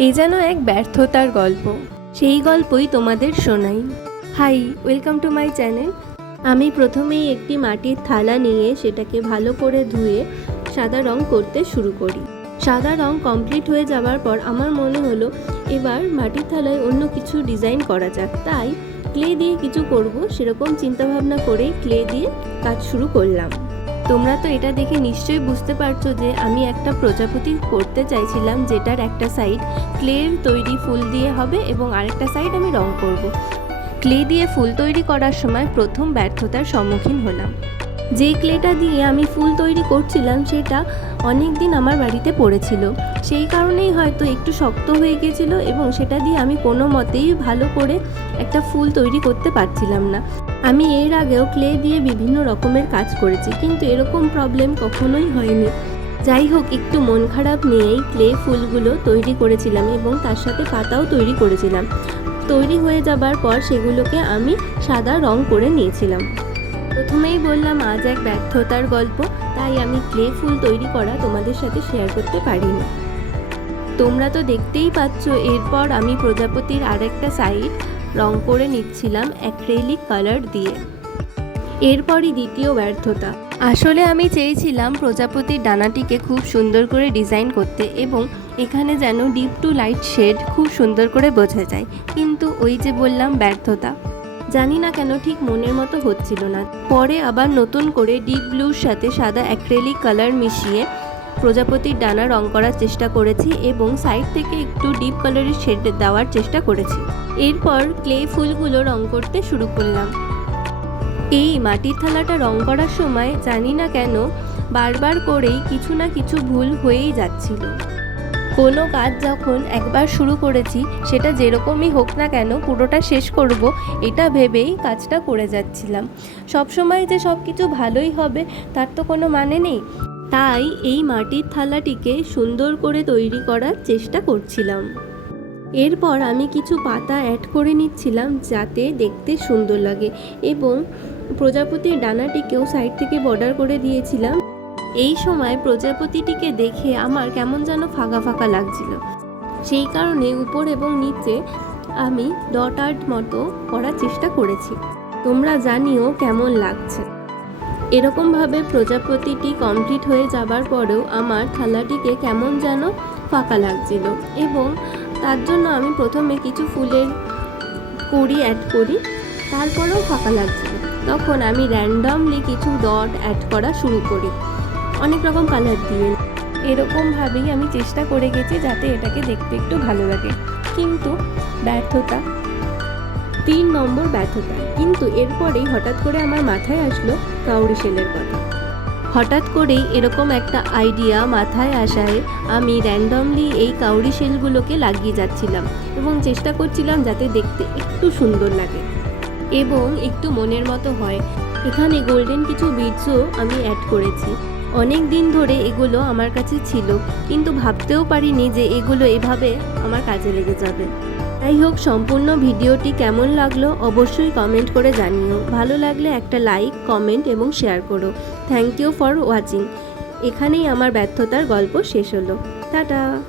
এই যেন এক ব্যর্থতার গল্প। সেই গল্পই তোমাদের শোনাই। Hi, welcome to my channel. আমি প্রথমেই একটি মাটির থালা নিয়ে সেটাকে ভালো করে ধুয়ে সাদা রং করতে শুরু করি। সাদা রং কমপ্লিট হয়ে যাওয়ার পর আমার মনে হলো, এবার মাটির থালায় অন্য কিছু ডিজাইন করা যাক। তাই ক্লে দিয়ে কিছু করব, সেরকম চিন্তাভাবনা করে ক্লে দিয়ে কাজ শুরু করলাম। তোমরা তো এটা দেখে নিশ্চয়ই বুঝতে পারছ যে আমি একটা প্রজাপতি করতে চাইছিলাম, যেটার একটা সাইড ক্লের তৈরি ফুল দিয়ে হবে এবং আরেকটা সাইড আমি রং করব। ক্লে দিয়ে ফুল তৈরি করার সময় প্রথম ব্যর্থতার সম্মুখীন হলাম। যে ক্লেটা দিয়ে আমি ফুল তৈরি করছিলাম, সেটা অনেক দিন আমার বাড়িতে পড়েছিল। সেই কারণেই হয়তো একটু শক্ত হয়ে গেছিল এবং সেটা দিয়ে আমি কোনো মতেই ভালো করে একটা ফুল তৈরি করতে পারছিলাম না। আমি এর আগেও ক্লে দিয়ে বিভিন্ন রকমের কাজ করেছি, কিন্তু এরকম প্রবলেম কখনোই হয়নি। যাই হোক, একটু মন খারাপ নিয়েই ক্লে ফুলগুলো তৈরি করেছিলাম এবং তার সাথে পাতাও তৈরি করেছিলাম। তৈরি হয়ে যাবার পর সেগুলোকে আমি সাদা রং করে নিয়েছিলাম। প্রথমেই বললাম, আজ এক ব্যর্থতার গল্প, তাই আমি ক্লে ফুল তৈরি করা তোমাদের সাথে শেয়ার করতে পারিনি। তোমরা তো দেখতেই পাচ্ছ, এরপর আমি প্রজাপতির আরেকটা সাইড রং করে নিচ্ছিলাম অ্যাক্রেলিক কালার দিয়ে। এরপরই দ্বিতীয় ব্যর্থতা। আসলে আমি চেয়েছিলাম প্রজাপতির ডানাটিকে খুব সুন্দর করে ডিজাইন করতে এবং এখানে যেন ডিপ টু লাইট শেড খুব সুন্দর করে বোঝা যায়। কিন্তু ওই যে বললাম ব্যর্থতা, জানি না কেন ঠিক মনের মতো হচ্ছিল না। পরে আবার নতুন করে ডিপ ব্লুর সাথে সাদা অ্যাক্রেলিক কালার মিশিয়ে প্রজাপতির ডানা রং করার চেষ্টা করেছি এবং সাইড থেকে একটু ডিপ কালারের শেড দেওয়ার চেষ্টা করেছি। এরপর ক্লে ফুলগুলো রং করতে শুরু করলাম। এই মাটির থালাটা রং করার সময় জানি না কেন বারবার করেই কিছু না কিছু ভুল হয়েই যাচ্ছিল। কোনো কাজ যখন একবার শুরু করেছি, সেটা যেরকমই হোক না কেন পুরোটা শেষ করব, এটা ভেবেই কাজটা করে যাচ্ছিলাম। সবসময় যে সব কিছু ভালোই হবে, তার তো কোনো মানে নেই। তাই এই মাটির থালাটিকে সুন্দর করে তৈরি করার চেষ্টা করছিলাম। এরপর আমি কিছু পাতা অ্যাড করে নিচ্ছিলাম যাতে দেখতে সুন্দর লাগে এবং প্রজাপতির ডানাটিকেও সাইড থেকে বর্ডার করে দিয়েছিলাম। এই সময় প্রজাপতিটিকে দেখে আমার কেমন যেন ফাঁকা ফাঁকা লাগছিল। সেই কারণে উপর এবং নিচে আমি ডট আর্ট মতো করার চেষ্টা করেছি। তোমরা জানিও কেমন লাগছে। এরকমভাবে প্রজাপতিটি কমপ্লিট হয়ে যাবার পরেও আমার থালাটিকে কেমন যেন ফাঁকা লাগছিল। এবং তার জন্য আমি প্রথমে কিছু ফুলের কুড়ি অ্যাড করি, তারপরেও ফাঁকা লাগছিল। তখন আমি র্যান্ডমলি কিছু ডট অ্যাড করা শুরু করি। অনেক রকম কালার দিয়ে। এরকমভাবেই আমি চেষ্টা করে গেছি যাতে এটাকে দেখতে একটু ভালো লাগে। কিন্তু ব্যর্থতা তিন নম্বর ব্যর্থতা। কিন্তু এরপরেই হঠাৎ করে আমার মাথায় আসলো কাউরি সেলের কথা। হঠাৎ করেই এরকম একটা আইডিয়া মাথায় আসায় আমি র্যান্ডমলি এই কাউরি সেলগুলোকে লাগিয়ে যাচ্ছিলাম এবং চেষ্টা করছিলাম যাতে দেখতে একটু সুন্দর লাগে। এবং একটু মনের মতো হয়। এখানে গোল্ডেন কিছু বিটসও আমি অ্যাড করেছি। অনেক দিন ধরে এগুলো আমার কাছে ছিল, কিন্তু ভাবতেও পারিনি যে এগুলো এভাবে আমার কাজে লেগে যাবে। যাই হোক, সম্পূর্ণ ভিডিওটি কেমন লাগল অবশ্যই কমেন্ট করে জানিও। ভালো লাগলে একটা লাইক কমেন্ট এবং শেয়ার করো। থ্যাংক ইউ ফর ওয়াচিং এখানেই আমার ব্যর্থতার গল্প শেষ হলো। টাটা!